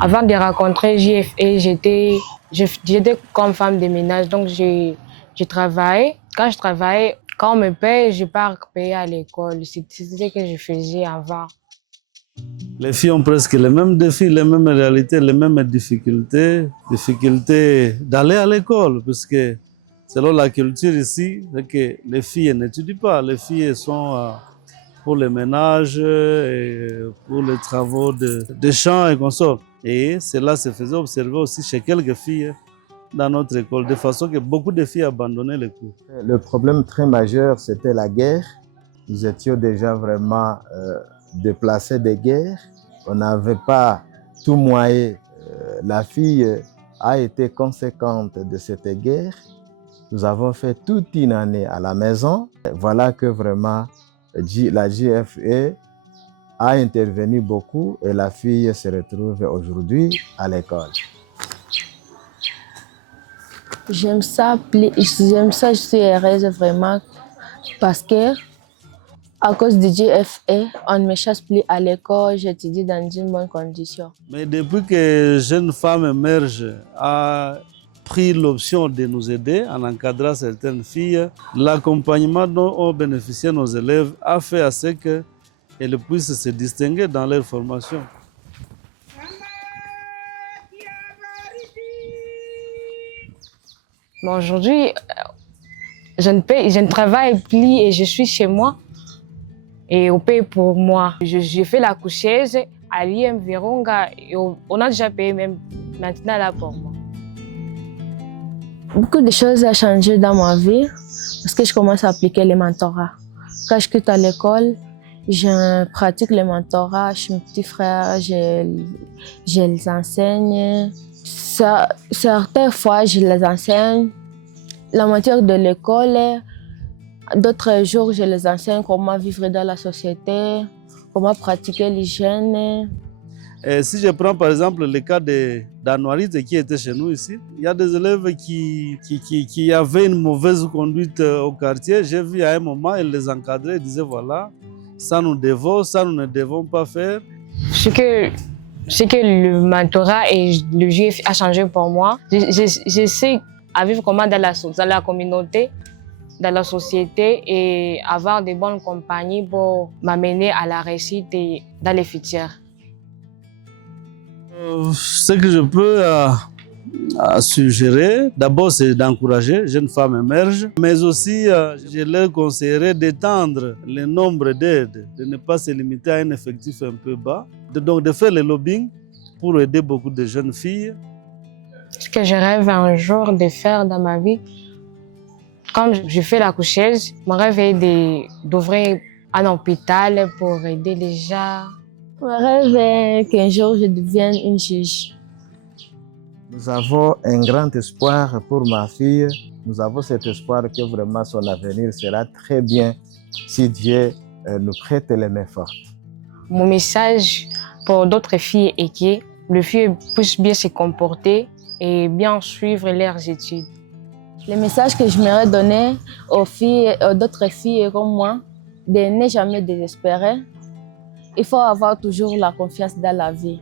Avant de rencontrer JFE, j'étais comme femme de ménage, donc je travaillais. Quand je travaillais, quand on me paye, je pars payer à l'école. C'était ce que je faisais avant. Les filles ont presque les mêmes défis, les mêmes réalités, les mêmes difficultés. Difficultés d'aller à l'école, parce que selon la culture ici, c'est que les filles n'étudient pas. Les filles sont pour le ménage, et pour les travaux de champs et consorts. Et cela se faisait observer aussi chez quelques filles dans notre école, de façon que beaucoup de filles abandonnaient les cours. Le problème très majeur, c'était la guerre. Nous étions déjà vraiment déplacés des guerres. On n'avait pas tout moyen. La fille a été conséquente de cette guerre. Nous avons fait toute une année à la maison. Voilà que vraiment la JFE a intervenu beaucoup et la fille se retrouve aujourd'hui à l'école. J'aime ça, je suis heureuse vraiment parce que à cause du JFE, on ne me chasse plus à l'école, j'étudie dans une bonne condition. Mais depuis que Jeune Femme Émerge a pris l'option de nous aider en encadrant certaines filles, l'accompagnement dont ont bénéficié nos élèves a fait à ce qu'elles puissent se distinguer dans leur formation. Bon, aujourd'hui, je ne travaille plus et je suis chez moi et on paye pour moi. J'ai fait la coucheuse à l'IM Virunga et on a déjà payé même maintenant là pour moi. Beaucoup de choses ont changé dans ma vie parce que je commence à appliquer les mentorats. Quand je quitte à l'école, je pratique les mentorats chez mes petits frères, je les enseigne. Certaines fois, je les enseigne la matière de l'école. D'autres jours, je les enseigne comment vivre dans la société, comment pratiquer l'hygiène. Si je prends par exemple le cas d'Anouarite qui était chez nous ici, il y a des élèves qui avaient une mauvaise conduite au quartier. J'ai vu à un moment, ils les encadraient, ils disaient voilà, ça nous ne devons pas faire. Ce que le mentorat et le JF a changé pour moi, j'essaie à vivre comment dans la communauté, dans la société et avoir de bonnes compagnies pour m'amener à la réussite et dans les futurs. Ce que je peux suggérer, d'abord c'est d'encourager Jeune Femme Émerge, mais aussi je leur conseillerais d'étendre le nombre d'aides, de ne pas se limiter à un effectif un peu bas, donc de faire le lobbying pour aider beaucoup de jeunes filles. Ce que je rêve un jour de faire dans ma vie, comme je fais la coucheuse, mon rêve est d'ouvrir un hôpital pour aider les gens. Mon rêve est qu'un jour je devienne une juge. Nous avons un grand espoir pour ma fille. Nous avons cet espoir que vraiment son avenir sera très bien si Dieu nous prête les mains fortes. Mon message pour d'autres filles est que les filles puissent bien se comporter et bien suivre leurs études. Le message que j'aimerais donner aux filles, aux d'autres filles comme moi, de ne jamais désespérer. Il faut avoir toujours la confiance dans la vie.